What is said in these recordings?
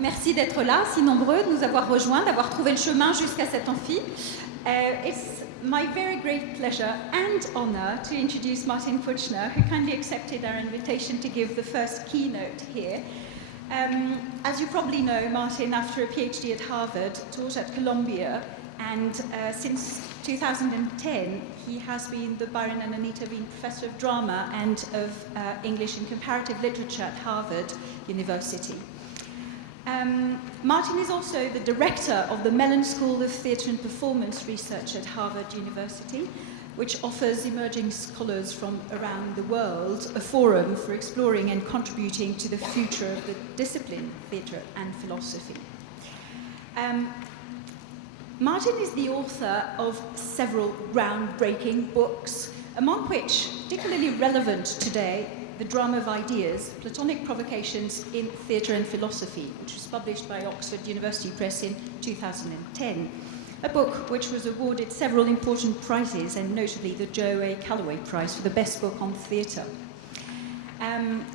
Merci d'être là, si nombreux, de nous avoir rejoints, d'avoir trouvé le chemin jusqu'à cet amphi. It's my very great pleasure and honor to introduce Martin Puchner, who kindly accepted our invitation to give the first keynote here. As you probably know, Martin, after a PhD at Harvard, taught at Columbia, and since 2010, he has been the Byron and Anita Bean Professor of Drama and of English and Comparative Literature at Harvard University. Martin is also the director of the Mellon School of Theatre and Performance Research at Harvard University, which offers emerging scholars from around the world a forum for exploring and contributing to the future of the discipline, theatre and philosophy. Martin is the author of several groundbreaking books, among which, particularly relevant today, The Drama of Ideas, Platonic Provocations in Theatre and Philosophy, which was published by Oxford University Press in 2010, a book which was awarded several important prizes, and notably the Joe A. Calloway Prize for the best book on theatre.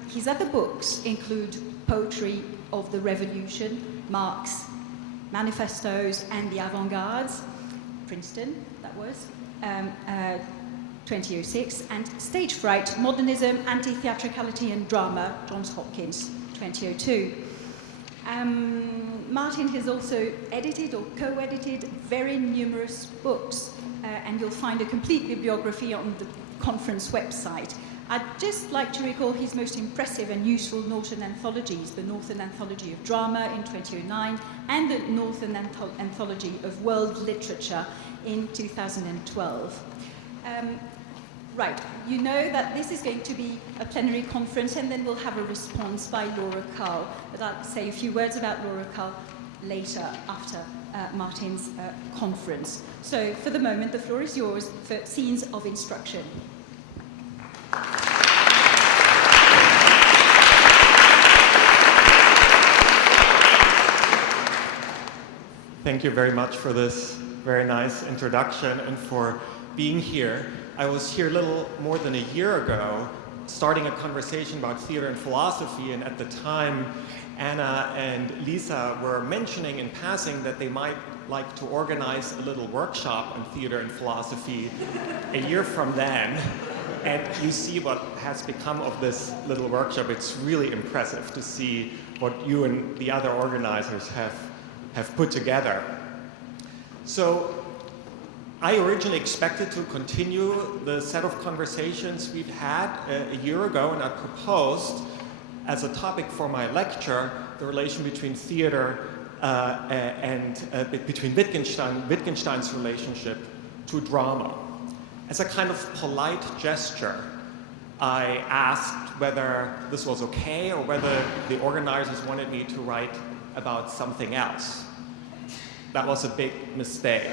His other books include Poetry of the Revolution, Marx, Manifestos and the Avant-Gardes, Princeton, that was, 2006, and Stage Fright, Modernism, Anti-Theatricality and Drama, Johns Hopkins, 2002. Martin has also edited or co-edited very numerous books, and you'll find a complete bibliography on the conference website. I'd just like to recall his most impressive and useful Northern anthologies, the Northern Anthology of Drama in 2009 and the Northern Anthology of World Literature in 2012. Right, you know that this is going to be a plenary conference, and then we'll have a response by Laura Cull. But I'll say a few words about Laura Cull later after Martin's conference. So for the moment, the floor is yours for Scenes of Instruction. Thank you very much for this very nice introduction and for being here. I was here a little more than a year ago, starting a conversation about theater and philosophy, and at the time, Anna and Lisa were mentioning in passing that they might like to organize a little workshop on theater and philosophy a year from then. And you see what has become of this little workshop. It's really impressive to see what you and the other organizers have put together. So I originally expected to continue the set of conversations we'd had a year ago, and I proposed as a topic for my lecture the relation between theater and between Wittgenstein's relationship to drama. As a kind of polite gesture, I asked whether this was okay or whether the organizers wanted me to write about something else. That was a big mistake.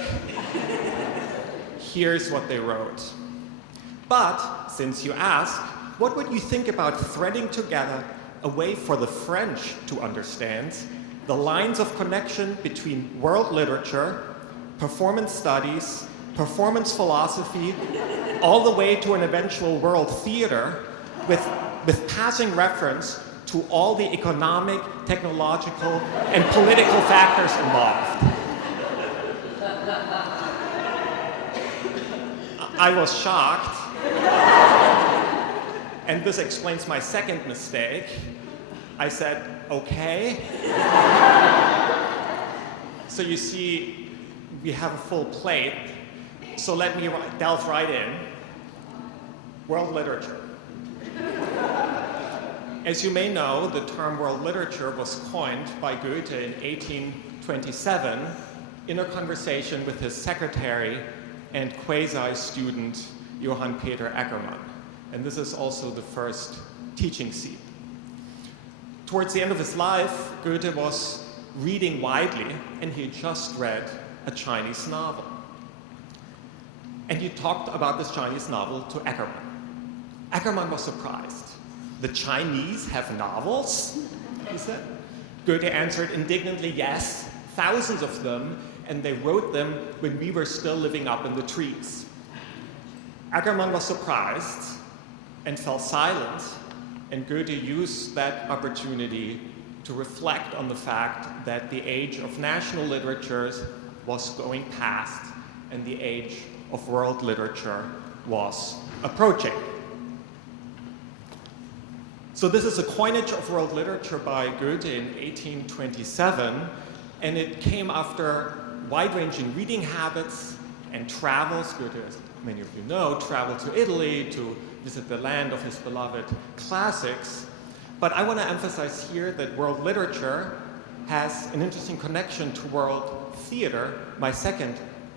Here's what they wrote. But, since you ask, what would you think about threading together a way for the French to understand the lines of connection between world literature, performance studies, performance philosophy, all the way to an eventual world theater with passing reference to all the economic, technological, and political factors involved? I was shocked, and this explains my second mistake. I said, okay. So you see, we have a full plate, so let me delve right in. World literature. As you may know, the term world literature was coined by Goethe in 1827 in a conversation with his secretary and quasi-student Johann Peter Ackermann. And this is also the first teaching scene. Towards the end of his life, Goethe was reading widely, and he just read a Chinese novel. And he talked about this Chinese novel to Ackermann. Ackermann was surprised. The Chinese have novels? He said. Goethe answered indignantly, yes, thousands of them, and they wrote them when we were still living up in the trees. Ackermann was surprised and fell silent, and Goethe used that opportunity to reflect on the fact that the age of national literatures was going past and the age of world literature was approaching. So this is a coinage of world literature by Goethe in 1827, and it came after wide-ranging reading habits and travels. Goethe, as many of you know, traveled to Italy to visit the land of his beloved classics. But I want to emphasize here that world literature has an interesting connection to world theater, my second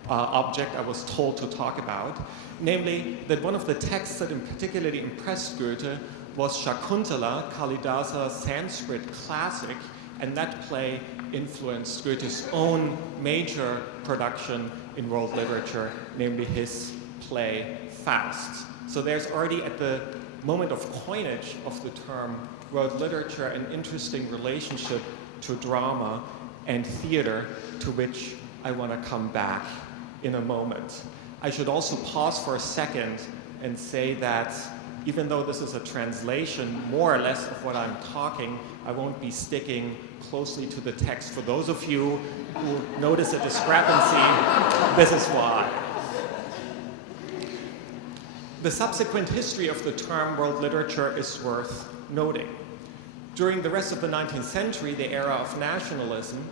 object I was told to talk about, namely that one of the texts that particularly impressed Goethe was Shakuntala, Kalidasa's Sanskrit classic, and that play influenced Goethe's own major production in world literature, namely his play Faust. So there's already at the moment of coinage of the term world literature an interesting relationship to drama and theater, to which I want to come back in a moment. I should also pause for a second and say that even though this is a translation, more or less, of what I'm talking, I won't be sticking closely to the text. For those of you who notice a discrepancy, this is why. The subsequent history of the term world literature is worth noting. During the rest of the 19th century, the era of nationalism,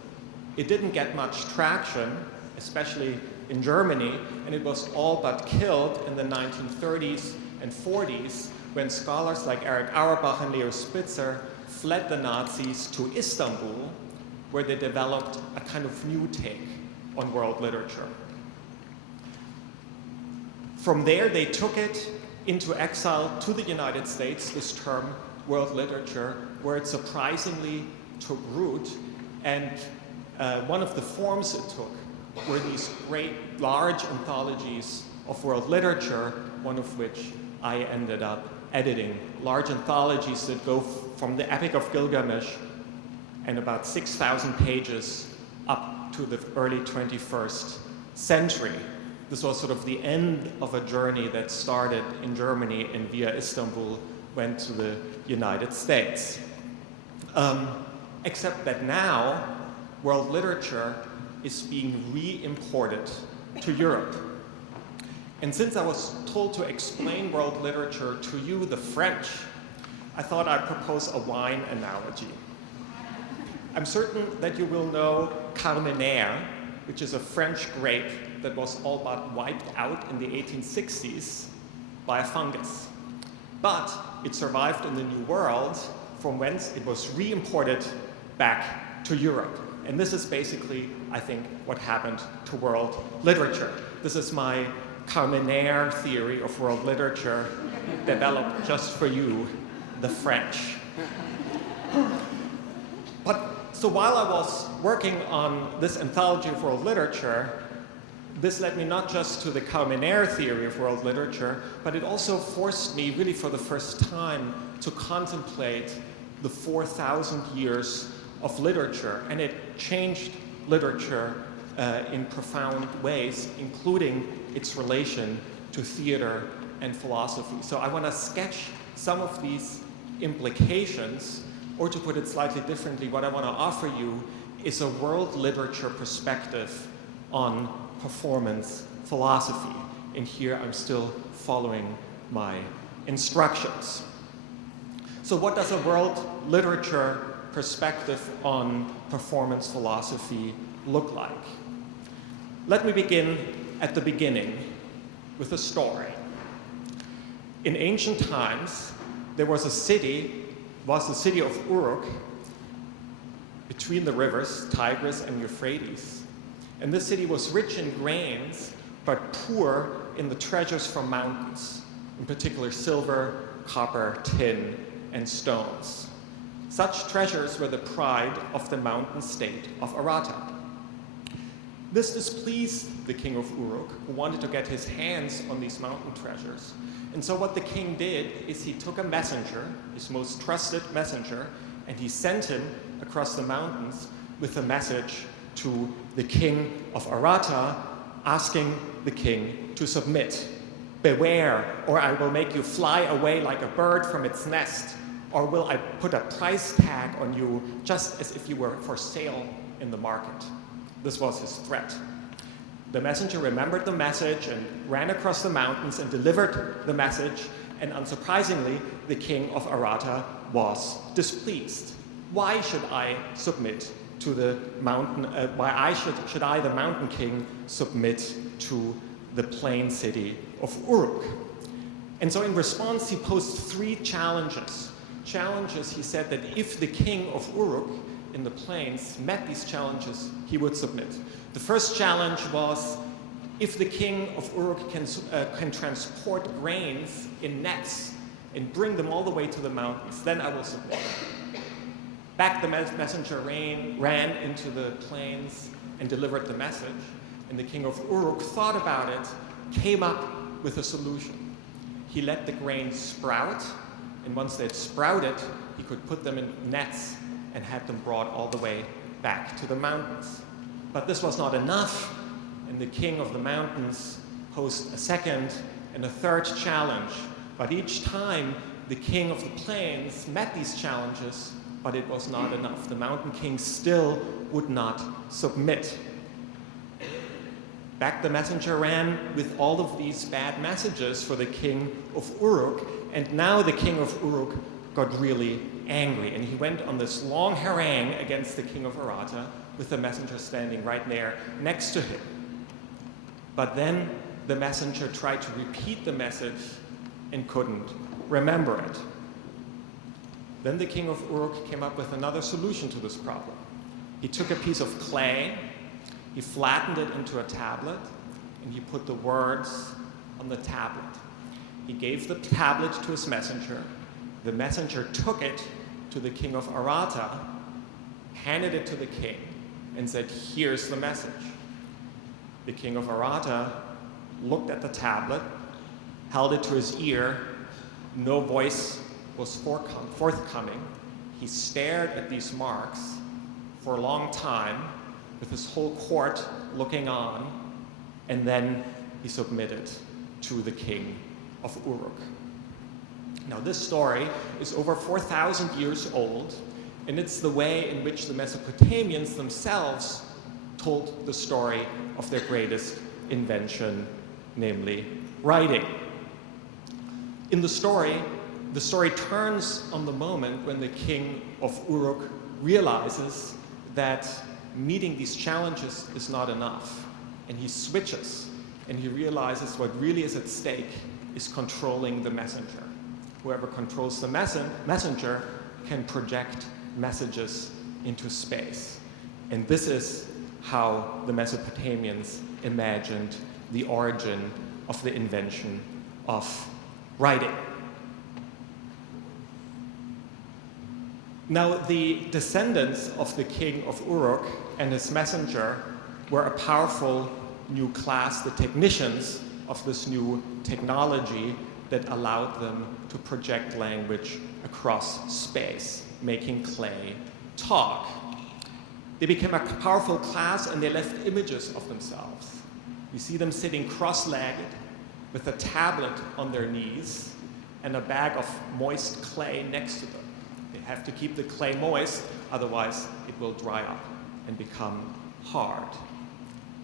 it didn't get much traction, especially in Germany, and it was all but killed in the 1930s and 40s when scholars like Erich Auerbach and Leo Spitzer fled the Nazis to Istanbul, where they developed a kind of new take on world literature. From there, they took it into exile to the United States, this term world literature, where it surprisingly took root, and one of the forms it took were these great, large anthologies of world literature, one of which I ended up editing. Large anthologies that go from the Epic of Gilgamesh and about 6,000 pages up to the early 21st century. This was sort of the end of a journey that started in Germany and via Istanbul went to the United States. Except that now, world literature is being re-imported to Europe. And since I was told to explain world literature to you, the French, I thought I'd propose a wine analogy. I'm certain that you will know Carmenère, which is a French grape that was all but wiped out in the 1860s by a fungus. But it survived in the New World, from whence it was re-imported back to Europe. And this is basically, I think, what happened to world literature. This is my Carmenère theory of world literature, developed just for you, the French. So while I was working on this anthology of world literature, this led me not just to the Carmenère theory of world literature, but it also forced me, really for the first time, to contemplate the 4,000 years of literature. And it changed literature in profound ways, including its relation to theater and philosophy. So I want to sketch some of these implications, or to put it slightly differently, what I want to offer you is a world literature perspective on performance philosophy. And here I'm still following my instructions. So what does a world literature perspective on performance philosophy look like? Let me begin at the beginning with a story. In ancient times, there was the city of Uruk between the rivers Tigris and Euphrates. And this city was rich in grains, but poor in the treasures from mountains, in particular silver, copper, tin, and stones. Such treasures were the pride of the mountain state of Arata. This displeased the king of Uruk, who wanted to get his hands on these mountain treasures. And so what the king did is he took a messenger, his most trusted messenger, and he sent him across the mountains with a message to the king of Arata, asking the king to submit. Beware, or I will make you fly away like a bird from its nest, Or will I put a price tag on you just as if you were for sale in the market? This was his threat. The messenger remembered the message and ran across the mountains and delivered the message, and unsurprisingly, the king of Arata was displeased. Why should I submit to the mountain, should I, the mountain king, submit to the plain city of Uruk? And so in response, he posed 3 challenges. He said that if the king of Uruk in the plains met these challenges, he would submit. The first challenge was, if the king of Uruk can transport grains in nets and bring them all the way to the mountains, then I will submit. Back the messenger ran into the plains and delivered the message, and the king of Uruk thought about it, came up with a solution. He let the grains sprout, and once they'd sprouted, he could put them in nets and had them brought all the way back to the mountains. But this was not enough, and the king of the mountains posed a second and a third challenge. But each time, the king of the plains met these challenges, but it was not enough. The mountain king still would not submit. Back the messenger ran with all of these bad messages for the king of Uruk, and now the king of Uruk got really angry, and he went on this long harangue against the king of Arata with the messenger standing right there next to him. But then the messenger tried to repeat the message and couldn't remember it. Then the king of Uruk came up with another solution to this problem. He took a piece of clay, he flattened it into a tablet, and he put the words on the tablet. He gave the tablet to his messenger. The messenger took it to the king of Arata, handed it to the king, and said, "Here's the message." The king of Arata looked at the tablet, held it to his ear. No voice was forthcoming. He stared at these marks for a long time, with his whole court looking on, and then he submitted to the king of Uruk. Now, this story is over 4,000 years old, and it's the way in which the Mesopotamians themselves told the story of their greatest invention, namely writing. In the story turns on the moment when the king of Uruk realizes that meeting these challenges is not enough, and he switches, and he realizes what really is at stake is controlling the messenger. Whoever controls the messenger can project messages into space. And this is how the Mesopotamians imagined the origin of the invention of writing. Now, the descendants of the king of Uruk and his messenger were a powerful new class, the technicians of this new technology that allowed them to project language across space, making clay talk. They became a powerful class, and they left images of themselves. You see them sitting cross-legged with a tablet on their knees and a bag of moist clay next to them. They have to keep the clay moist, otherwise it will dry up and become hard.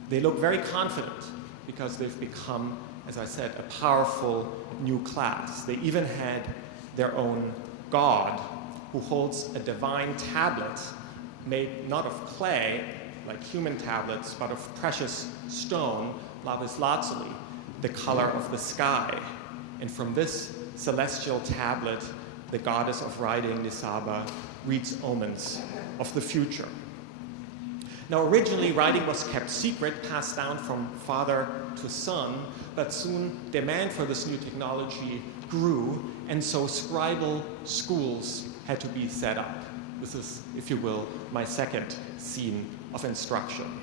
They look very confident because they've become, as I said, a powerful new class. They even had their own god who holds a divine tablet made not of clay, like human tablets, but of precious stone, lapis lazuli, the color of the sky. And from this celestial tablet, the goddess of writing, Nisaba, reads omens of the future. Now, originally, writing was kept secret, passed down from father to son, but soon demand for this new technology grew, and so scribal schools had to be set up. This is, if you will, my second scene of instruction.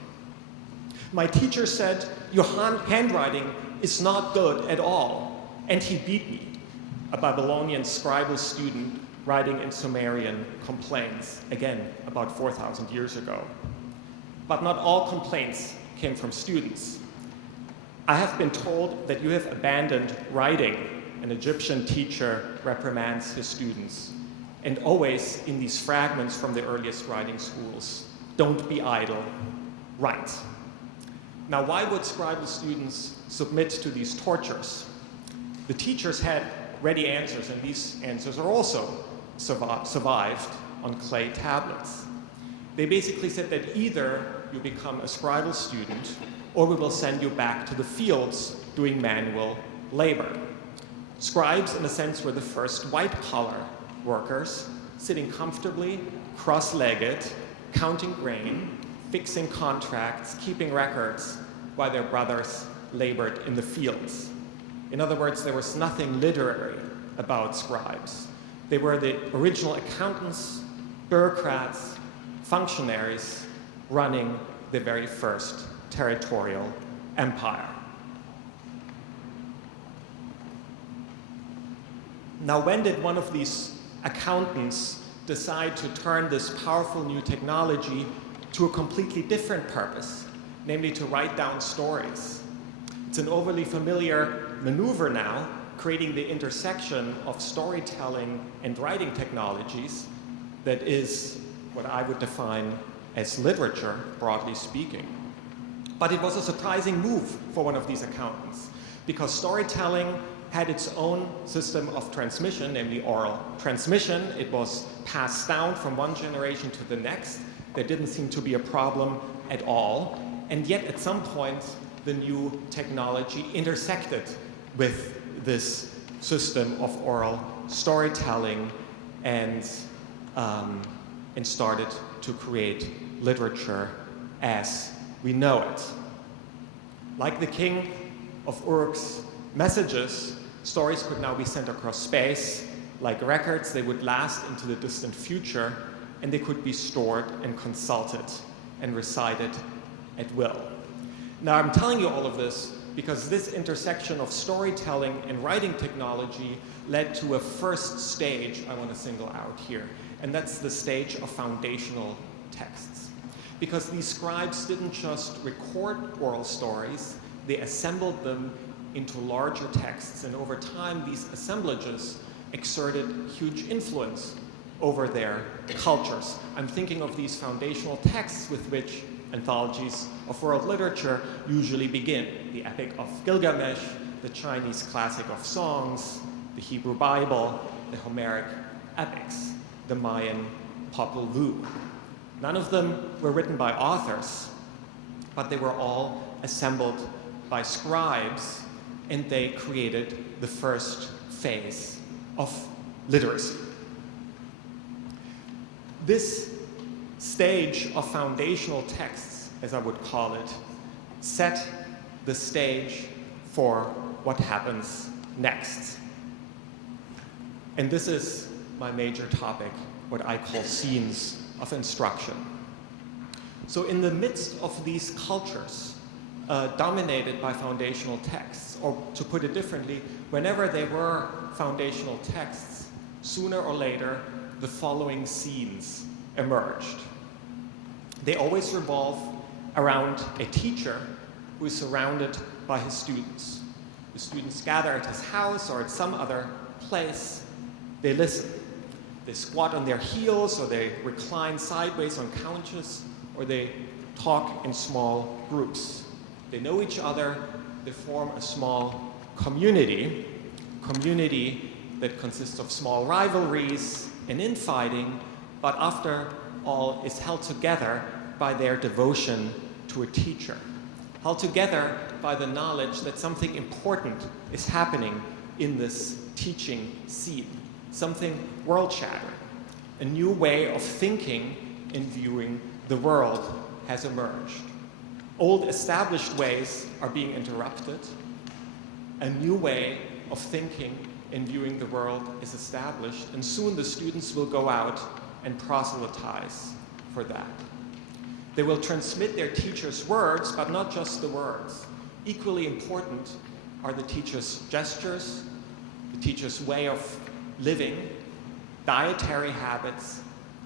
My teacher said, "Your handwriting is not good at all," and he beat me. A Babylonian scribal student writing in Sumerian complains, again, about 4,000 years ago. But not all complaints came from students. "I have been told that you have abandoned writing," an Egyptian teacher reprimands his students. and always in these fragments from the earliest writing schools. Don't be idle, write. Now, why would scribal students submit to these tortures? The teachers had ready answers, and these answers are also survived on clay tablets. They basically said that either you become a scribal student, or we will send you back to the fields doing manual labor. Scribes, in a sense, were the first white-collar workers, sitting comfortably, cross-legged, counting grain, fixing contracts, keeping records, while their brothers labored in the fields. In other words, there was nothing literary about scribes. They were the original accountants, bureaucrats, functionaries running the very first territorial empire. Now, when did one of these accountants decide to turn this powerful new technology to a completely different purpose, namely to write down stories? It's an overly familiar maneuver now, creating the intersection of storytelling and writing technologies that is what I would define as literature, broadly speaking. But it was a surprising move for one of these accountants, because storytelling had its own system of transmission, namely oral transmission. It was passed down from one generation to the next. There didn't seem to be a problem at all. And yet, at some point, the new technology intersected with this system of oral storytelling and started to create literature as we know it. Like the king of Uruk's messages, stories could now be sent across space. Like records, they would last into the distant future, and they could be stored and consulted and recited at will. Now, I'm telling you all of this because this intersection of storytelling and writing technology led to a first stage I want to single out here, and that's the stage of foundational texts. Because these scribes didn't just record oral stories, they assembled them into larger texts, and over time these assemblages exerted huge influence over their cultures. I'm thinking of these foundational texts with which anthologies of world literature usually begin. The Epic of Gilgamesh, the Chinese classic of songs, the Hebrew Bible, the Homeric epics, the Mayan Popol Vuh. None of them were written by authors, but they were all assembled by scribes, and they created the first phase of literacy. This stage of foundational texts, as I would call it, set the stage for what happens next. And this is my major topic, what I call scenes of instruction. So in the midst of these cultures dominated by foundational texts, or to put it differently, whenever there were foundational texts, sooner or later the following scenes emerged. They always revolve around a teacher who is surrounded by his students. The students gather at his house or at some other place. They listen. They squat on their heels, or they recline sideways on couches, or they talk in small groups. They know each other. They form a small community that consists of small rivalries and infighting, but after all is held together by their devotion to a teacher, held together by the knowledge that something important is happening in this teaching scene, something world-shattering. A new way of thinking and viewing the world has emerged. Old established ways are being interrupted. A new way of thinking and viewing the world is established, and soon the students will go out and proselytize for that. They will transmit their teacher's words, but not just the words. Equally important are the teacher's gestures, the teacher's way of living, dietary habits,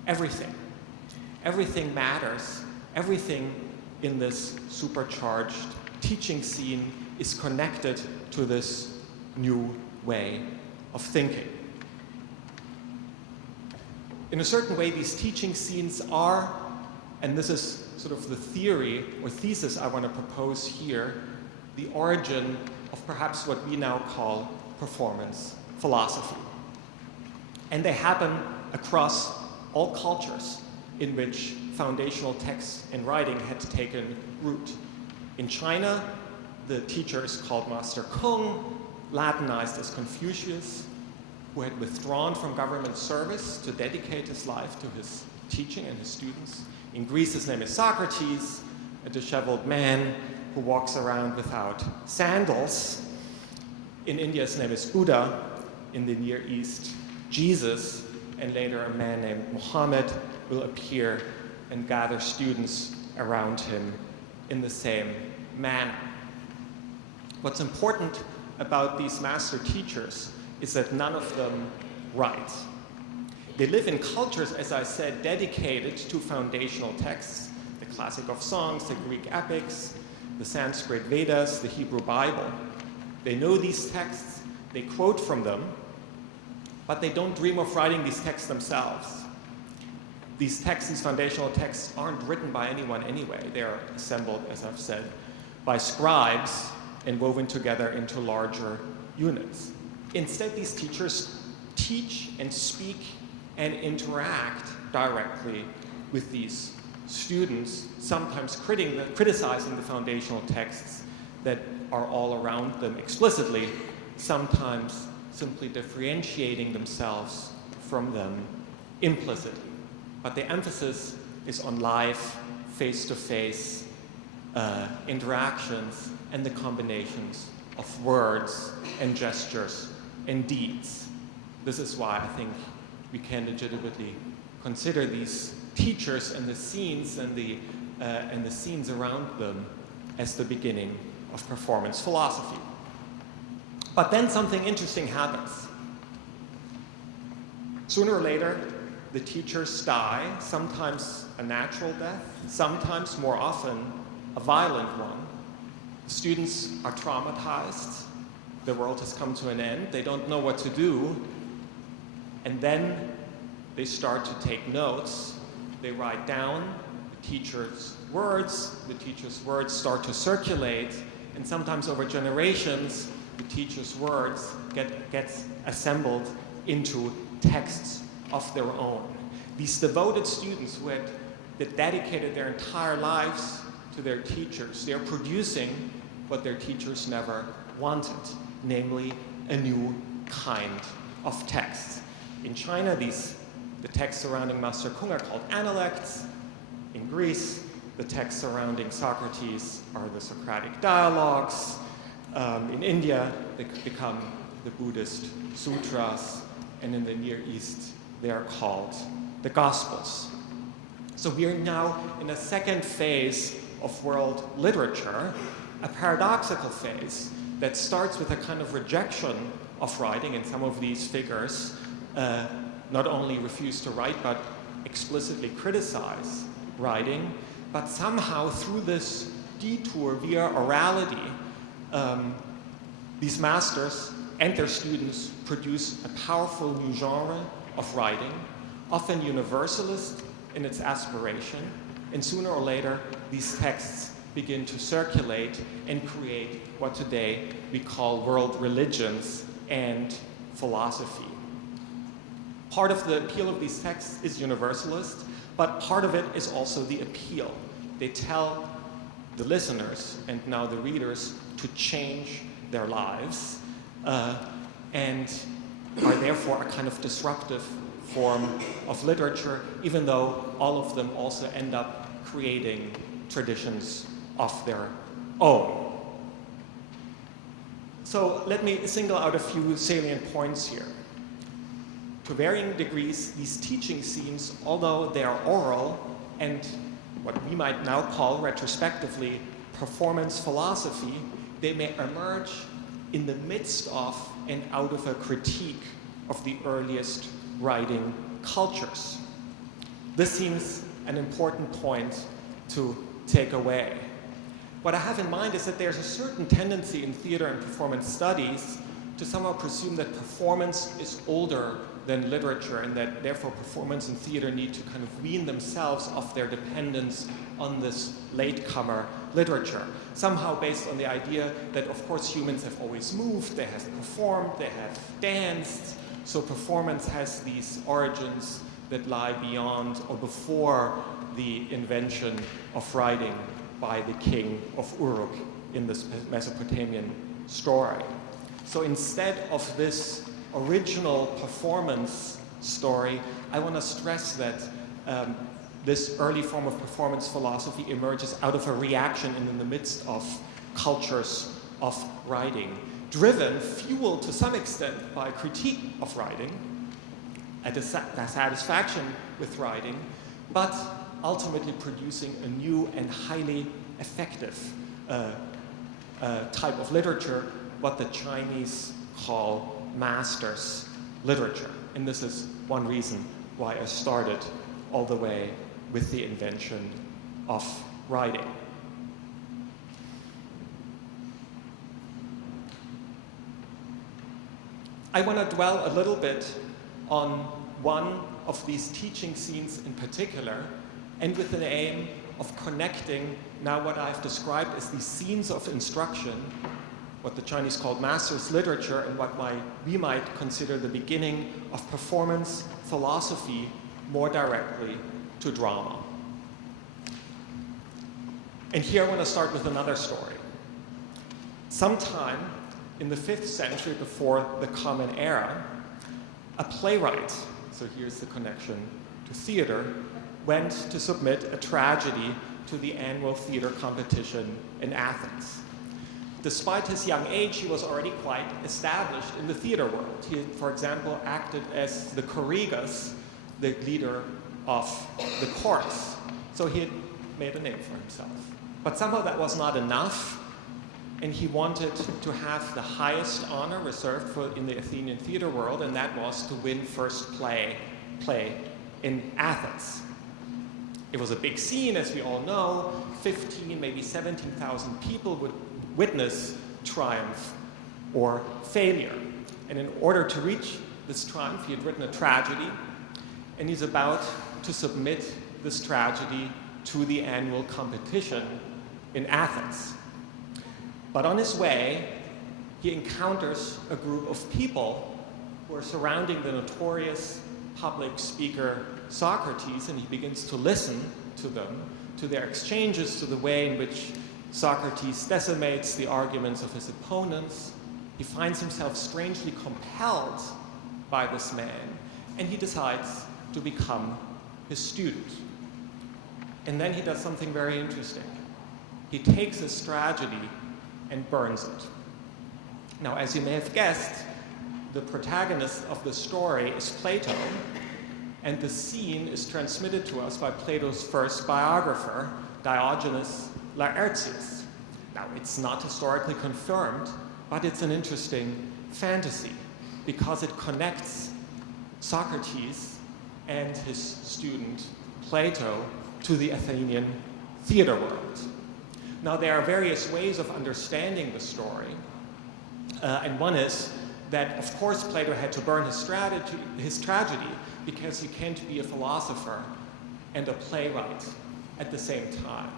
everything. Everything matters. Everything in this supercharged teaching scene is connected to this new way of thinking. In a certain way, these teaching scenes are, and this is sort of the theory or thesis I want to propose here, the origin of perhaps what we now call performance philosophy. And they happen across all cultures in which foundational texts and writing had taken root. In China, the teacher is called Master Kung, Latinized as Confucius, who had withdrawn from government service to dedicate his life to his teaching and his students. In Greece, his name is Socrates, a disheveled man who walks around without sandals. In India, his name is Buddha. In the Near East, Jesus, and later a man named Muhammad will appear and gather students around him in the same manner. What's important about these master teachers is that none of them write. They live in cultures, as I said, dedicated to foundational texts, the classic of songs, the Greek epics, the Sanskrit Vedas, the Hebrew Bible. They know these texts, they quote from them, but they don't dream of writing these texts themselves. These texts, these foundational texts, aren't written by anyone anyway. They're assembled, as I've said, by scribes and woven together into larger units. Instead, these teachers teach and speak and interact directly with these students, sometimes criticizing the foundational texts that are all around them explicitly, sometimes simply differentiating themselves from them implicitly. But the emphasis is on live, face-to-face interactions and the combinations of words and gestures and deeds. This is why I think we can legitimately consider these teachers and the scenes and the scenes around them as the beginning of performance philosophy. But then something interesting happens. Sooner or later, the teachers die, sometimes a natural death, sometimes more often a violent one. The students are traumatized. The world has come to an end. They don't know what to do. And then they start to take notes. They write down the teacher's words. The teacher's words start to circulate. And sometimes over generations, the teacher's words get assembled into texts of their own. These devoted students who had dedicated their entire lives to their teachers, they're producing what their teachers never wanted, namely a new kind of text. In China, the texts surrounding Master Kung are called analects. In Greece, the texts surrounding Socrates are the Socratic dialogues. In India, they become the Buddhist sutras, and in the Near East, they are called the Gospels. So we are now in a second phase of world literature, a paradoxical phase that starts with a kind of rejection of writing, and some of these figures not only refuse to write, but explicitly criticize writing, but somehow through this detour via orality, these masters and their students produce a powerful new genre of writing, often universalist in its aspiration, and sooner or later, these texts begin to circulate and create what today we call world religions and philosophy. Part of the appeal of these texts is universalist, but part of it is also the appeal. They tell the listeners and now the readers to change their lives and are therefore a kind of disruptive form of literature, even though all of them also end up creating traditions of their own. So let me single out a few salient points here. To varying degrees, these teaching scenes, although they are oral and what we might now call retrospectively performance philosophy, they may emerge in the midst of and out of a critique of the earliest writing cultures. This seems an important point to take away. What I have in mind is that there's a certain tendency in theater and performance studies to somehow presume that performance is older than literature, and that therefore performance and theater need to kind of wean themselves off their dependence on this latecomer literature, somehow based on the idea that, of course, humans have always moved, they have performed, they have danced, so performance has these origins that lie beyond or before the invention of writing by the king of Uruk in this Mesopotamian story. So instead of this original performance story, I want to stress that this early form of performance philosophy emerges out of a reaction in the midst of cultures of writing, driven, fueled to some extent by critique of writing, a dissatisfaction with writing, but ultimately producing a new and highly effective type of literature, what the Chinese call master's literature. And this is one reason why I started all the way with the invention of writing. I want to dwell a little bit on one of these teaching scenes in particular, and with an aim of connecting now what I've described as these scenes of instruction, what the Chinese called master's literature, and what we might consider the beginning of performance philosophy more directly to drama. And here I want to start with another story. Sometime in the 5th century before the Common Era, a playwright, so here's the connection to theater, went to submit a tragedy to the annual theater competition in Athens. Despite his young age, he was already quite established in the theater world. He, for example, acted as the choregas, the leader of the chorus. So he had made a name for himself. But somehow that was not enough, and he wanted to have the highest honor reserved for in the Athenian theater world, and that was to win first play in Athens. It was a big scene, as we all know. 15, maybe 17,000 people would witness triumph or failure. And in order to reach this triumph, he had written a tragedy, and he's about to submit this tragedy to the annual competition in Athens. But on his way, he encounters a group of people who are surrounding the notorious public speaker Socrates, and he begins to listen to them, to their exchanges, to the way in which Socrates decimates the arguments of his opponents. He finds himself strangely compelled by this man, and he decides to become his student. And then he does something very interesting. He takes his tragedy and burns it. Now, as you may have guessed, the protagonist of the story is Plato, and the scene is transmitted to us by Plato's first biographer, Diogenes Laertius. Now, it's not historically confirmed, but it's an interesting fantasy because it connects Socrates and his student Plato to the Athenian theater world. Now, there are various ways of understanding the story, and one is that, of course, Plato had to burn his tragedy because you can't be a philosopher and a playwright at the same time.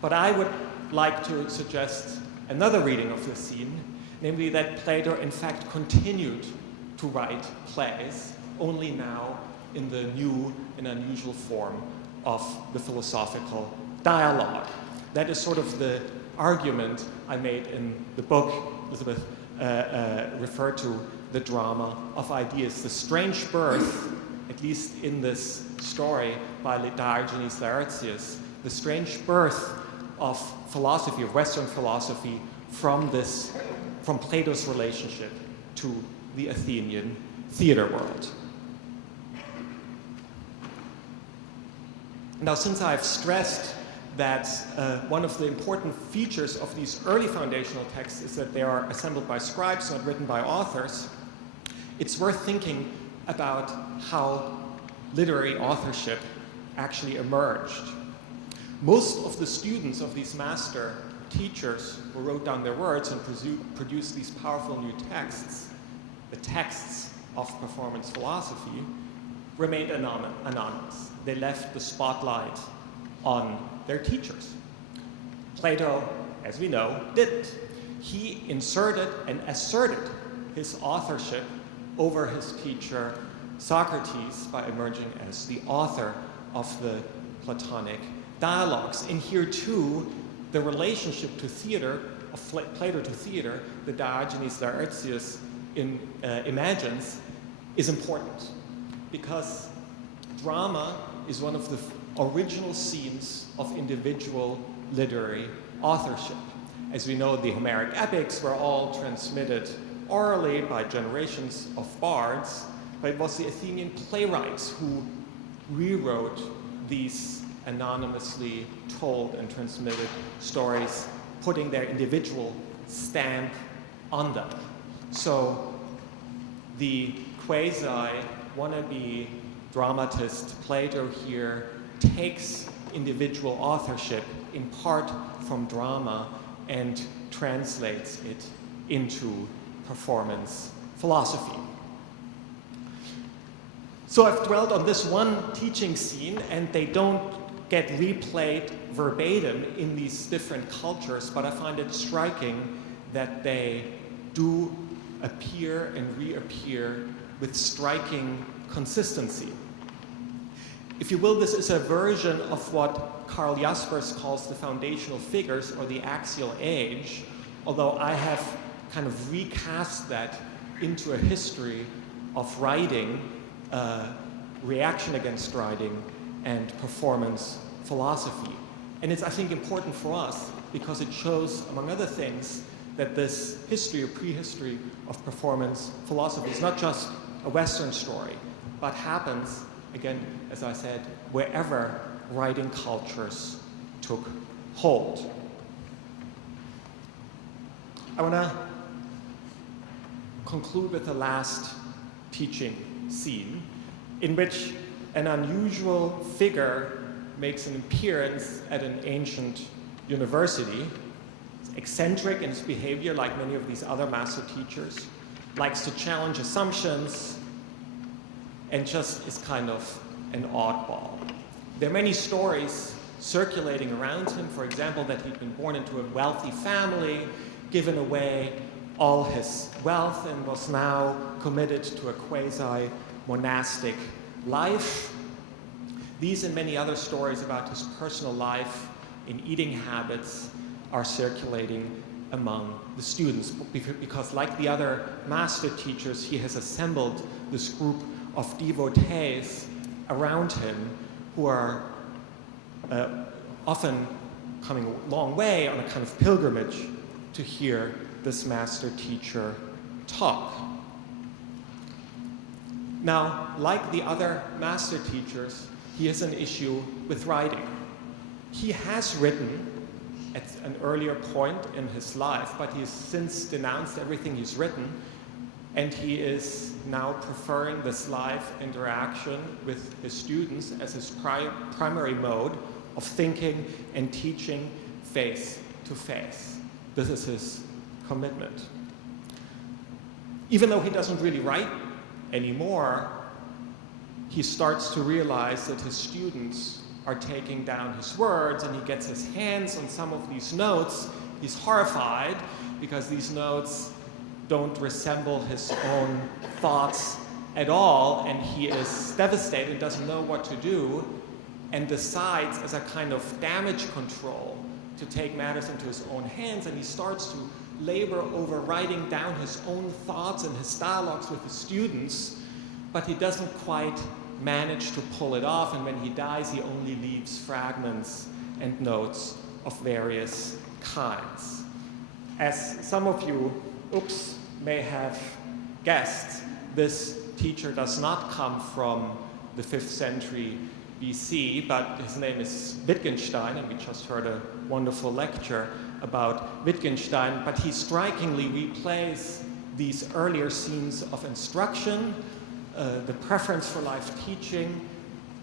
But I would like to suggest another reading of the scene, namely that Plato, in fact, continued to write plays, only now in the new and unusual form of the philosophical dialogue. That is sort of the argument I made in the book Elisabeth referred to, the drama of ideas. The strange birth, at least in this story by Diogenes Laertius, the strange birth of philosophy, of Western philosophy, from Plato's relationship to the Athenian theater world. Now, since I've stressed that one of the important features of these early foundational texts is that they are assembled by scribes, not written by authors, it's worth thinking about how literary authorship actually emerged. Most of the students of these master teachers who wrote down their words and produced these powerful new texts, the texts of performance philosophy remained anonymous. They left the spotlight on their teachers. Plato, as we know, didn't. He inserted and asserted his authorship over his teacher Socrates by emerging as the author of the Platonic dialogues. And here too, the relationship to theater, of Plato to theater, that Diogenes Laertius imagines, is important, because drama is one of the original scenes of individual literary authorship. As we know, the Homeric epics were all transmitted orally by generations of bards, but it was the Athenian playwrights who rewrote these anonymously told and transmitted stories, putting their individual stamp on them. So the quasi-wannabe dramatist Plato here takes individual authorship in part from drama and translates it into performance philosophy. So I've dwelt on this one teaching scene, and they don't get replayed verbatim in these different cultures, but I find it striking that they do appear and reappear with striking consistency. If you will, this is a version of what Karl Jaspers calls the foundational figures, or the axial age, although I have kind of recast that into a history of writing, reaction against writing, and performance philosophy. And it's, I think, important for us because it shows, among other things, that this history or prehistory of performance philosophy is not just a Western story, but happens, again, as I said, wherever writing cultures took hold. I want to conclude with the last teaching scene, in which an unusual figure makes an appearance at an ancient university. It's eccentric in his behavior, like many of these other master teachers, likes to challenge assumptions, and just is kind of an oddball. There are many stories circulating around him, for example, that he'd been born into a wealthy family, given away all his wealth, and was now committed to a quasi-monastic life. These and many other stories about his personal life and eating habits are circulating among the students, because like the other master teachers, he has assembled this group of devotees around him who are often coming a long way on a kind of pilgrimage to hear this master teacher talk. Now, like the other master teachers, he has an issue with writing. He has written at an earlier point in his life, but he's since denounced everything he's written, and he is now preferring this live interaction with his students as his primary mode of thinking and teaching face to face. This is his commitment. Even though he doesn't really write anymore, he starts to realize that his students are taking down his words, and he gets his hands on some of these notes. He's horrified because these notes don't resemble his own thoughts at all, and he is devastated, doesn't know what to do, and decides, as a kind of damage control, to take matters into his own hands, and he starts to labor over writing down his own thoughts and his dialogues with the students, but he doesn't quite manage to pull it off, and when he dies, he only leaves fragments and notes of various kinds. As some of you, may have guessed, this teacher does not come from the 5th century BC, but his name is Wittgenstein, and we just heard a wonderful lecture about Wittgenstein, but he strikingly replays these earlier scenes of instruction, the preference for live teaching,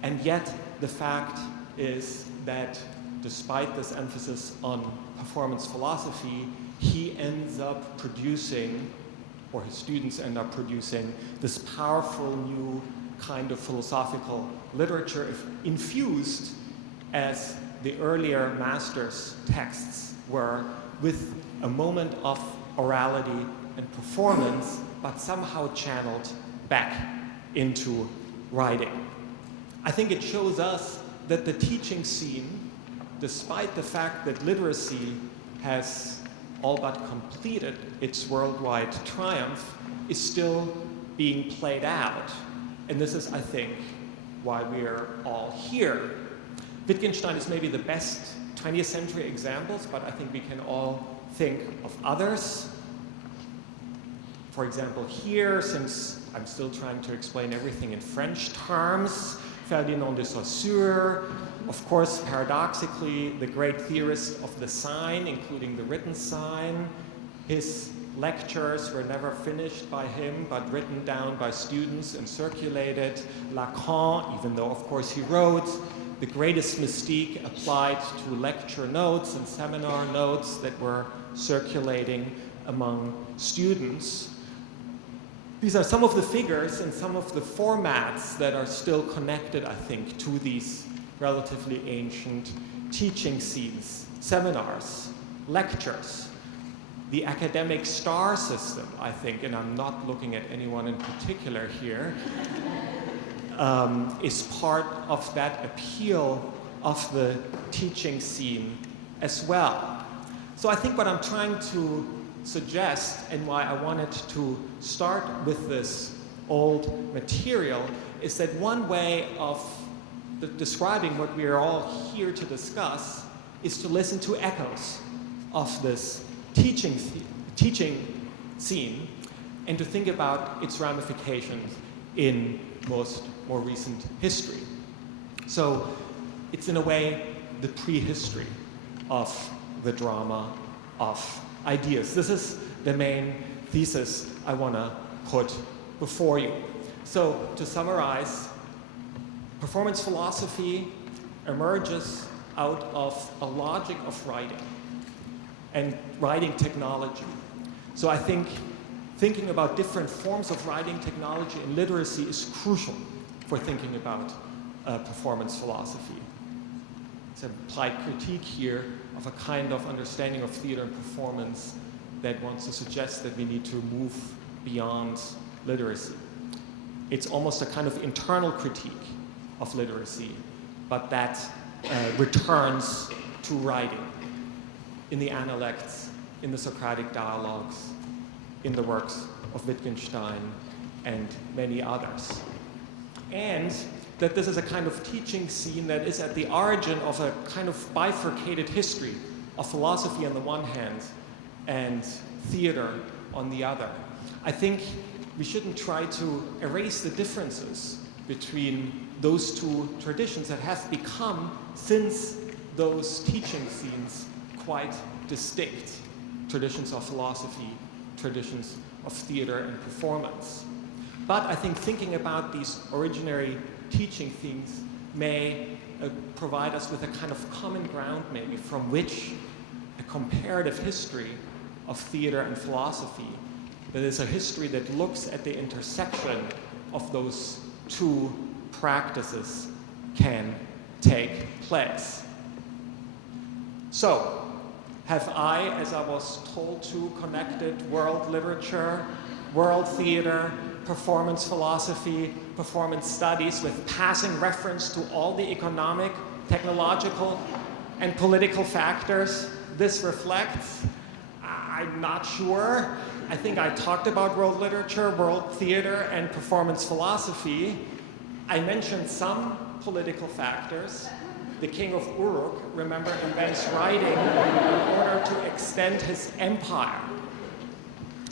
and yet the fact is that despite this emphasis on performance philosophy, he ends up producing or his students end up producing this powerful new kind of philosophical literature infused as the earlier masters' texts were, with a moment of orality and performance, but somehow channeled back into writing. I think it shows us that the teaching scene, despite the fact that literacy has all but completed its worldwide triumph, is still being played out. And this is, I think, why we are all here. Wittgenstein is maybe the best 20th century examples, but I think we can all think of others. For example, here, since I'm still trying to explain everything in French terms, Ferdinand de Saussure, of course, paradoxically, the great theorist of the sign, including the written sign. His lectures were never finished by him, but written down by students and circulated. Lacan, even though, of course, he wrote, the greatest mystique applied to lecture notes and seminar notes that were circulating among students. These are some of the figures and some of the formats that are still connected, I think, to these relatively ancient teaching scenes, seminars, lectures. The academic star system, I think, and I'm not looking at anyone in particular here, is part of that appeal of the teaching scene as well. So I think what I'm trying to suggest, and why I wanted to start with this old material, is that one way of describing what we are all here to discuss is to listen to echoes of this teaching scene and to think about its ramifications in more recent history. So it's in a way the prehistory of the drama of ideas. This is the main thesis I want to put before you. So to summarize, performance philosophy emerges out of a logic of writing and writing technology. So I think thinking about different forms of writing technology and literacy is crucial for thinking about performance philosophy. It's an applied critique here of a kind of understanding of theater and performance that wants to suggest that we need to move beyond literacy. It's almost a kind of internal critique of literacy, but that returns to writing in the Analects, in the Socratic dialogues, in the works of Wittgenstein and many others. And that this is a kind of teaching scene that is at the origin of a kind of bifurcated history of philosophy on the one hand and theater on the other. I think we shouldn't try to erase the differences between those two traditions that have become, since those teaching scenes, quite distinct traditions of philosophy, traditions of theater and performance. But I think thinking about these originary teaching themes may provide us with a kind of common ground, maybe, from which a comparative history of theater and philosophy, that is a history that looks at the intersection of those two practices, can take place. So, have I, as I was told to, connected world literature, world theater, performance philosophy, performance studies with passing reference to all the economic, technological, and political factors this reflects? I'm not sure. I think I talked about world literature, world theater, and performance philosophy. I mentioned some political factors. The king of Uruk, remember, invents writing in order to extend his empire.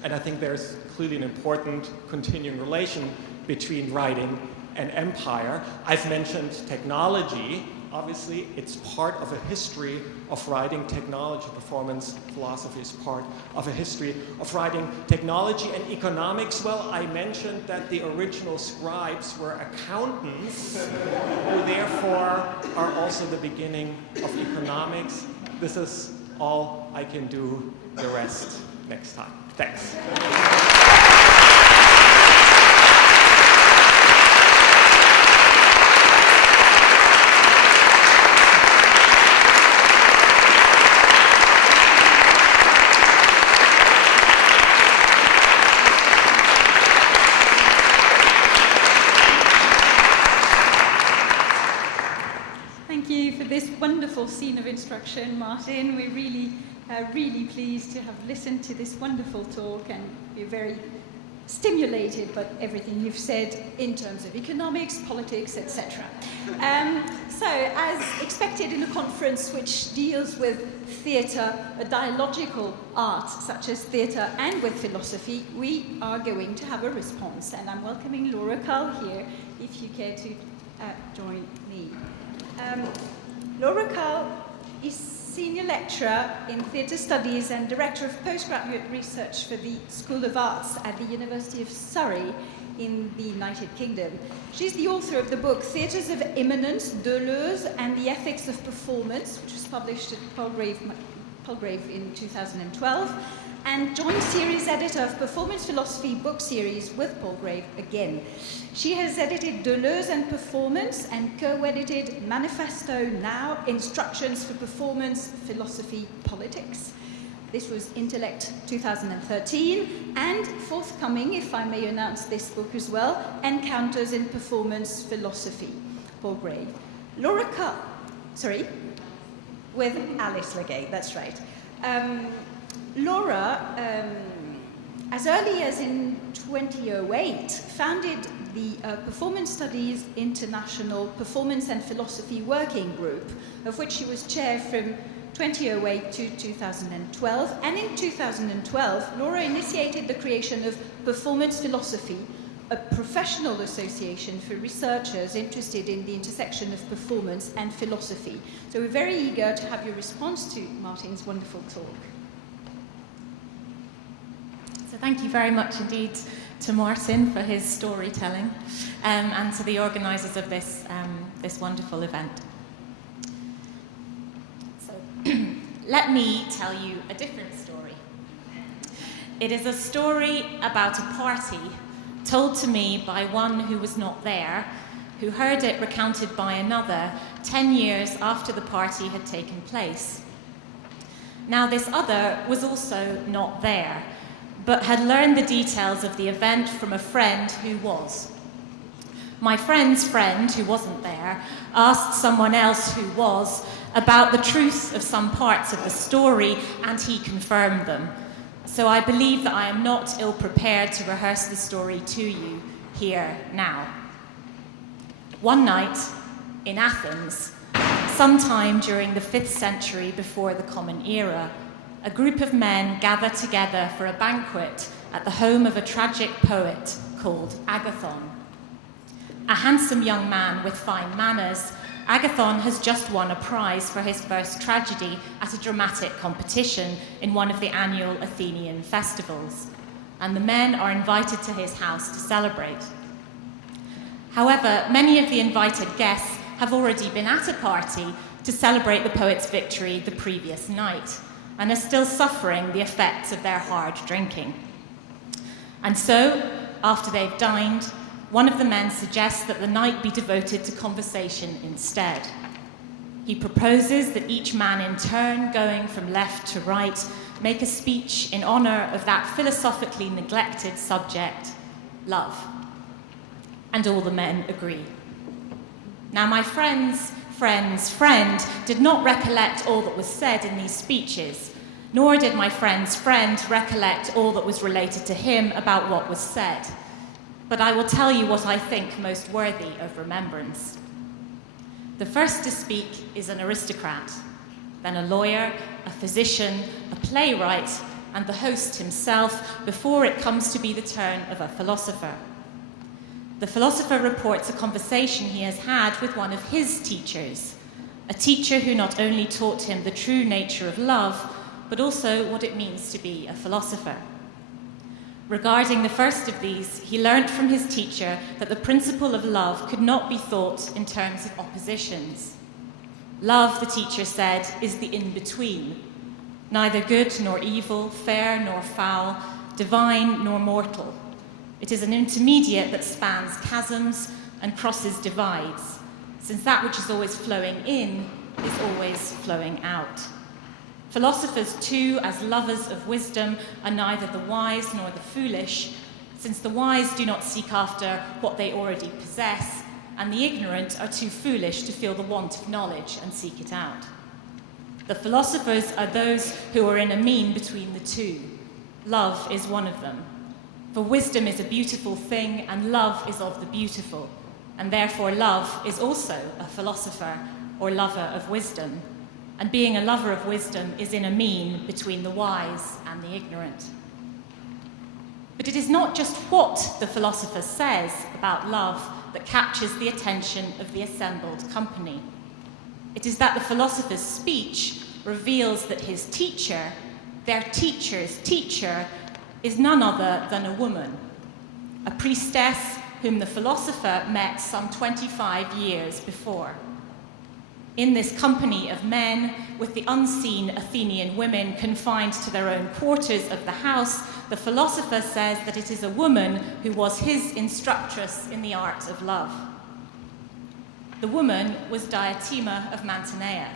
And I think there's clearly an important continuing relation between writing and empire. I've mentioned technology. Obviously, it's part of a history of writing technology. Performance philosophy is part of a history of writing technology. And economics, well, I mentioned that the original scribes were accountants, who therefore are also the beginning of economics. This is all I can do. The rest next time. Thanks. Thank you for this wonderful scene of instruction, Martin. We're really pleased to have listened to this wonderful talk, and we're very stimulated by everything you've said in terms of economics, politics, etc. So, as expected in a conference which deals with theatre, a dialogical art such as theatre, and with philosophy, we are going to have a response. And I'm welcoming Laura Cull here, if you care to join me. Laura Cull is Senior Lecturer in Theatre Studies and Director of Postgraduate Research for the School of Arts at the University of Surrey in the United Kingdom. She's the author of the book Theatres of Immanence, Deleuze and the Ethics of Performance, which was published at Palgrave in 2012, and joint series editor of Performance Philosophy book series with Palgrave again. She has edited Deleuze and Performance and co-edited Manifesto Now, Instructions for Performance, Philosophy, Politics. This was Intellect 2013, and forthcoming, if I may announce this book as well, Encounters in Performance Philosophy, Palgrave. Laura Cull, with Alice Legate, that's right. Laura, as early as in 2008, founded the Performance Studies International Performance and Philosophy Working Group, of which she was chair from 2008 to 2012. And in 2012, Laura initiated the creation of Performance Philosophy, a professional association for researchers interested in the intersection of performance and philosophy. So we're very eager to have your response to Martin's wonderful talk. So thank you very much indeed to Martin for his storytelling, and to the organisers of this wonderful event. So let me tell you a different story. It is a story about a party told to me by one who was not there, who heard it recounted by another 10 years after the party had taken place. Now, this other was also not there, but had learned the details of the event from a friend who was. My friend's friend, who wasn't there, asked someone else who was about the truth of some parts of the story, and he confirmed them. So I believe that I am not ill-prepared to rehearse the story to you here now. One night in Athens, sometime during the 5th century before the Common Era, a group of men gathered together for a banquet at the home of a tragic poet called Agathon. A handsome young man with fine manners, Agathon has just won a prize for his first tragedy at a dramatic competition in one of the annual Athenian festivals, and the men are invited to his house to celebrate. However, many of the invited guests have already been at a party to celebrate the poet's victory the previous night, and are still suffering the effects of their hard drinking. And so, after they've dined, one of the men suggests that the night be devoted to conversation instead. He proposes that each man in turn, going from left to right, make a speech in honour of that philosophically neglected subject, love. And all the men agree. Now, my friend's friend did not recollect all that was said in these speeches, nor did my friend's friend recollect all that was related to him about what was said. But I will tell you what I think most worthy of remembrance. The first to speak is an aristocrat, then a lawyer, a physician, a playwright, and the host himself, before it comes to be the turn of a philosopher. The philosopher reports a conversation he has had with one of his teachers, a teacher who not only taught him the true nature of love, but also what it means to be a philosopher. Regarding the first of these, he learnt from his teacher that the principle of love could not be thought in terms of oppositions. Love, the teacher said, is the in-between, neither good nor evil, fair nor foul, divine nor mortal. It is an intermediate that spans chasms and crosses divides, since that which is always flowing in is always flowing out. Philosophers, too, as lovers of wisdom, are neither the wise nor the foolish, since the wise do not seek after what they already possess, and the ignorant are too foolish to feel the want of knowledge and seek it out. The philosophers are those who are in a mean between the two. Love is one of them. For wisdom is a beautiful thing, and love is of the beautiful, and therefore love is also a philosopher or lover of wisdom. And being a lover of wisdom is in a mean between the wise and the ignorant. But it is not just what the philosopher says about love that captures the attention of the assembled company. It is that the philosopher's speech reveals that his teacher, their teacher's teacher, is none other than a woman, a priestess whom the philosopher met some 25 years before. In this company of men, with the unseen Athenian women confined to their own quarters of the house, the philosopher says that it is a woman who was his instructress in the art of love. The woman was Diotima of Mantinea.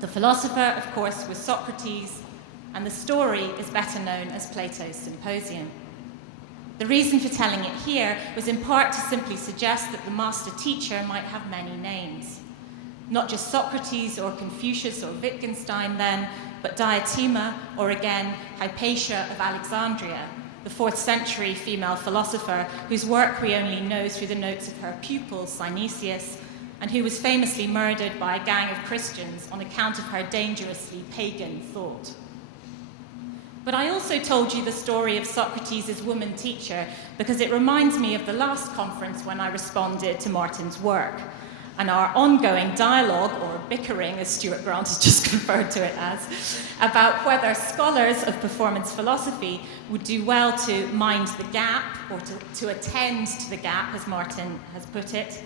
The philosopher, of course, was Socrates, and the story is better known as Plato's Symposium. The reason for telling it here was in part to simply suggest that the master teacher might have many names. Not just Socrates or Confucius or Wittgenstein then, but Diotima, or again, Hypatia of Alexandria, the 4th century female philosopher whose work we only know through the notes of her pupil, Synesius, and who was famously murdered by a gang of Christians on account of her dangerously pagan thought. But I also told you the story of Socrates' woman teacher because it reminds me of the last conference when I responded to Martin's work, and our ongoing dialogue, or bickering as Stuart Grant has just referred to it as, about whether scholars of performance philosophy would do well to mind the gap, or to attend to the gap, as Martin has put it,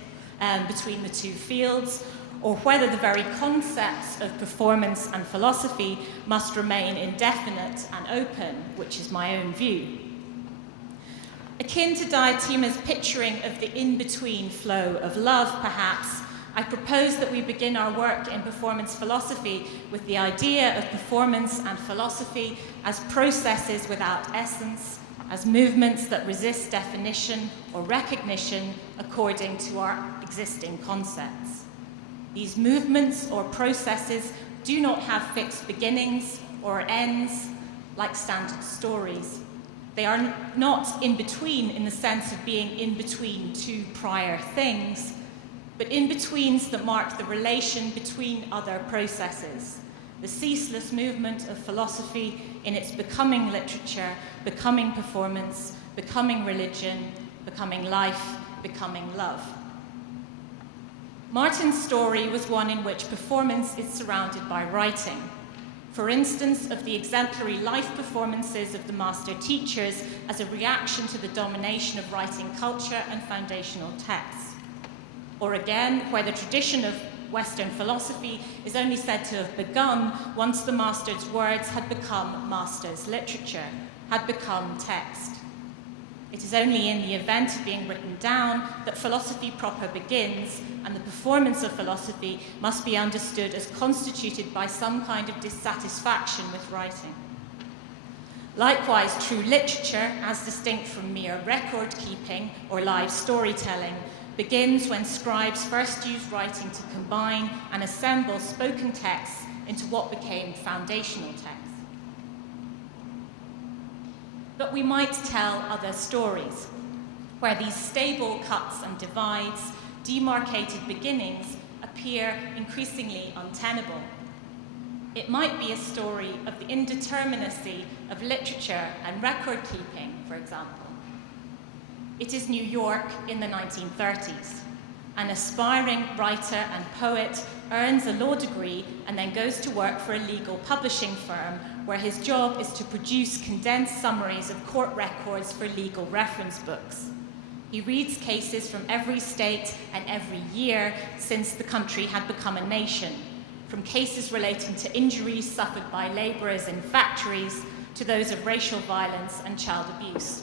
between the two fields, or whether the very concepts of performance and philosophy must remain indefinite and open, which is my own view. Akin to Diotima's picturing of the in-between flow of love, perhaps, I propose that we begin our work in performance philosophy with the idea of performance and philosophy as processes without essence, as movements that resist definition or recognition according to our existing concepts. These movements or processes do not have fixed beginnings or ends like standard stories. They are not in between in the sense of being in between two prior things, but in-betweens that mark the relation between other processes, the ceaseless movement of philosophy in its becoming literature, becoming performance, becoming religion, becoming life, becoming love. Martin's story was one in which performance is surrounded by writing. For instance, of the exemplary life performances of the master teachers as a reaction to the domination of writing culture and foundational texts. Or again, where the tradition of Western philosophy is only said to have begun once the master's words had become master's literature, had become text. It is only in the event of being written down that philosophy proper begins, and the performance of philosophy must be understood as constituted by some kind of dissatisfaction with writing. Likewise, true literature, as distinct from mere record-keeping or live storytelling, begins when scribes first used writing to combine and assemble spoken texts into what became foundational texts. But we might tell other stories, where these stable cuts and divides, demarcated beginnings, appear increasingly untenable. It might be a story of the indeterminacy of literature and record-keeping, for example. It is New York in the 1930s. An aspiring writer and poet earns a law degree and then goes to work for a legal publishing firm where his job is to produce condensed summaries of court records for legal reference books. He reads cases from every state and every year since the country had become a nation, from cases relating to injuries suffered by laborers in factories to those of racial violence and child abuse.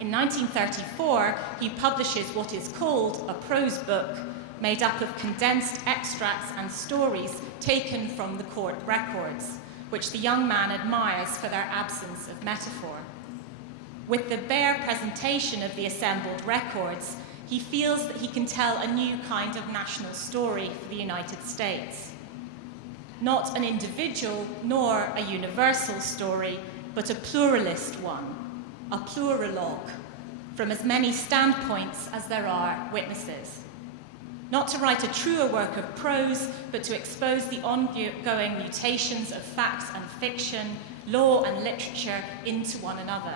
In 1934, he publishes what is called a prose book, made up of condensed extracts and stories taken from the court records, which the young man admires for their absence of metaphor. With the bare presentation of the assembled records, he feels that he can tell a new kind of national story for the United States. Not an individual nor a universal story, but a pluralist one, a pluralogue, from as many standpoints as there are witnesses. Not to write a truer work of prose, but to expose the ongoing mutations of facts and fiction, law and literature into one another.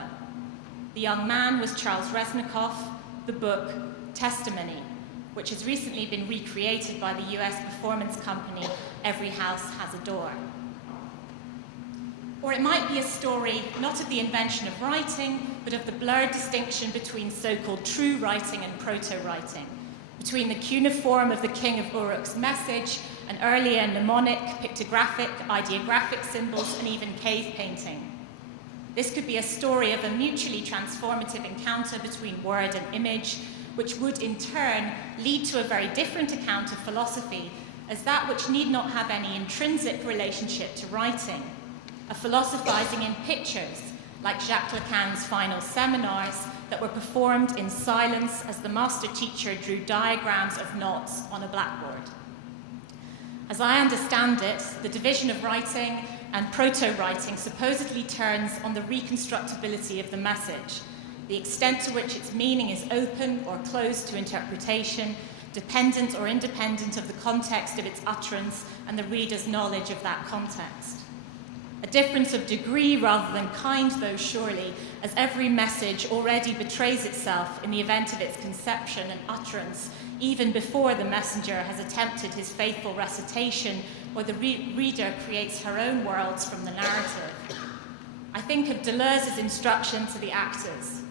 The young man was Charles Reznikoff, the book Testimony, which has recently been recreated by the US performance company Every House Has a Door. Or it might be a story not of the invention of writing, but of the blurred distinction between so-called true writing and proto-writing, between the cuneiform of the king of Uruk's message and earlier mnemonic, pictographic, ideographic symbols, and even cave painting. This could be a story of a mutually transformative encounter between word and image, which would in turn lead to a very different account of philosophy as that which need not have any intrinsic relationship to writing, a philosophizing in pictures, like Jacques Lacan's final seminars that were performed in silence as the master teacher drew diagrams of knots on a blackboard. As I understand it, the division of writing and proto-writing supposedly turns on the reconstructability of the message, the extent to which its meaning is open or closed to interpretation, dependent or independent of the context of its utterance and the reader's knowledge of that context. A difference of degree rather than kind, though, surely, as every message already betrays itself in the event of its conception and utterance, even before the messenger has attempted his faithful recitation or the reader creates her own worlds from the narrative. I think of Deleuze's instruction to the actors: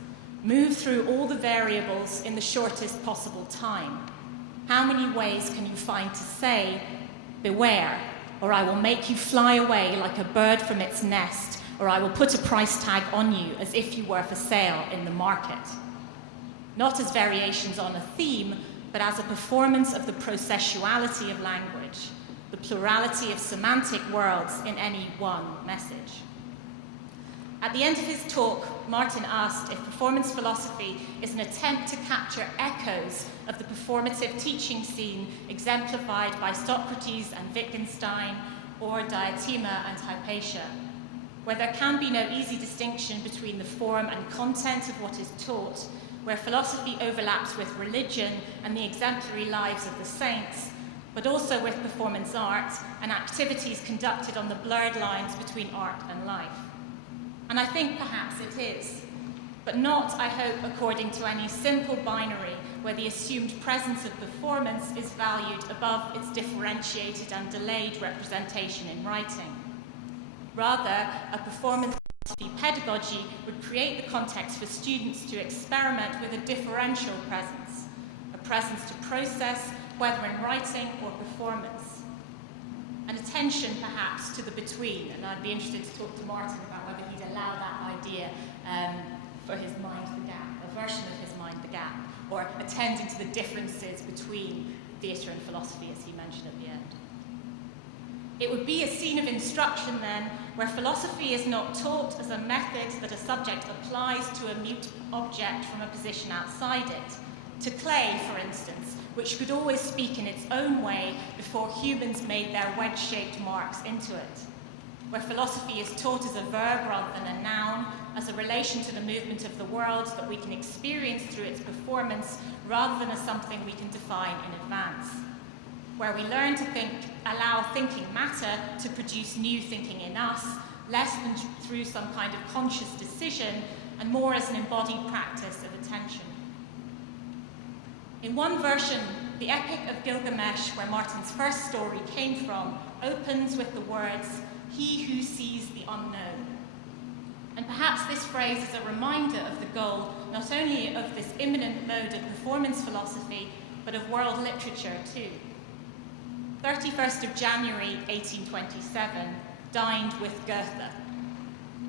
move through all the variables in the shortest possible time. How many ways can you find to say, beware, or I will make you fly away like a bird from its nest, or I will put a price tag on you as if you were for sale in the market? Not as variations on a theme, but as a performance of the processuality of language, the plurality of semantic worlds in any one message. At the end of his talk, Martin asked if performance philosophy is an attempt to capture echoes of the performative teaching scene exemplified by Socrates and Wittgenstein, or Diotima and Hypatia, where there can be no easy distinction between the form and content of what is taught, where philosophy overlaps with religion and the exemplary lives of the saints, but also with performance art and activities conducted on the blurred lines between art and life. And I think perhaps it is, but not, I hope, according to any simple binary where the assumed presence of performance is valued above its differentiated and delayed representation in writing. Rather, a performance pedagogy would create the context for students to experiment with a differential presence, a presence to process, whether in writing or performance. An attention, perhaps, to the between, and I'd be interested to talk to Martin about whether he'd allow that idea for his mind the gap, a version of his mind the gap, or attending to the differences between theatre and philosophy, as he mentioned at the end. It would be a scene of instruction, then, where philosophy is not taught as a method that a subject applies to a mute object from a position outside it, to clay, for instance, which could always speak in its own way before humans made their wedge-shaped marks into it, where philosophy is taught as a verb rather than a noun, as a relation to the movement of the world that we can experience through its performance rather than as something we can define in advance, where we learn to think, allow thinking matter to produce new thinking in us, less than through some kind of conscious decision, and more as an embodied practice of attention. In one version, the Epic of Gilgamesh, where Martin's first story came from, opens with the words, "He who sees the unknown." And perhaps this phrase is a reminder of the goal not only of this imminent mode of performance philosophy, but of world literature too. 31st of January 1827, dined with Goethe.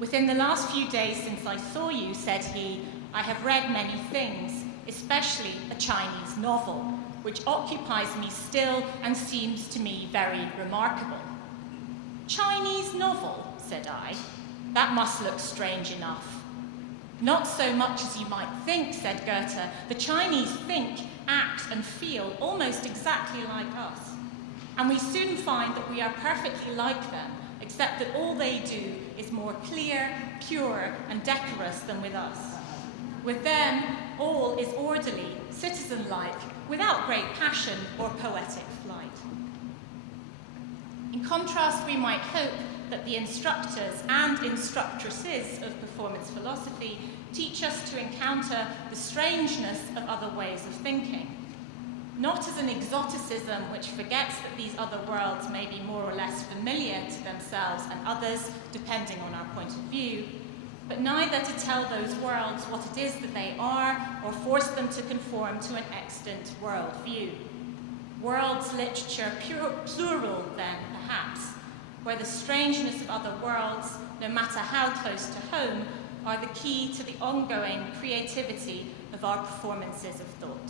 Within the last few days since I saw you, said he, I have read many things, especially a Chinese novel, which occupies me still and seems to me very remarkable. Chinese novel, said I. That must look strange enough. Not so much as you might think, said Goethe. The Chinese think, act, and feel almost exactly like us. And we soon find that we are perfectly like them, except that all they do is more clear, pure, and decorous than with us. With them, all is orderly, citizen-like, without great passion or poetic flight. In contrast, we might hope that the instructors and instructresses of performance philosophy teach us to encounter the strangeness of other ways of thinking, not as an exoticism which forgets that these other worlds may be more or less familiar to themselves and others, depending on our point of view, but neither to tell those worlds what it is that they are or force them to conform to an extant worldview. Worlds literature plural, then, perhaps, where the strangeness of other worlds, no matter how close to home, are the key to the ongoing creativity of our performances of thought.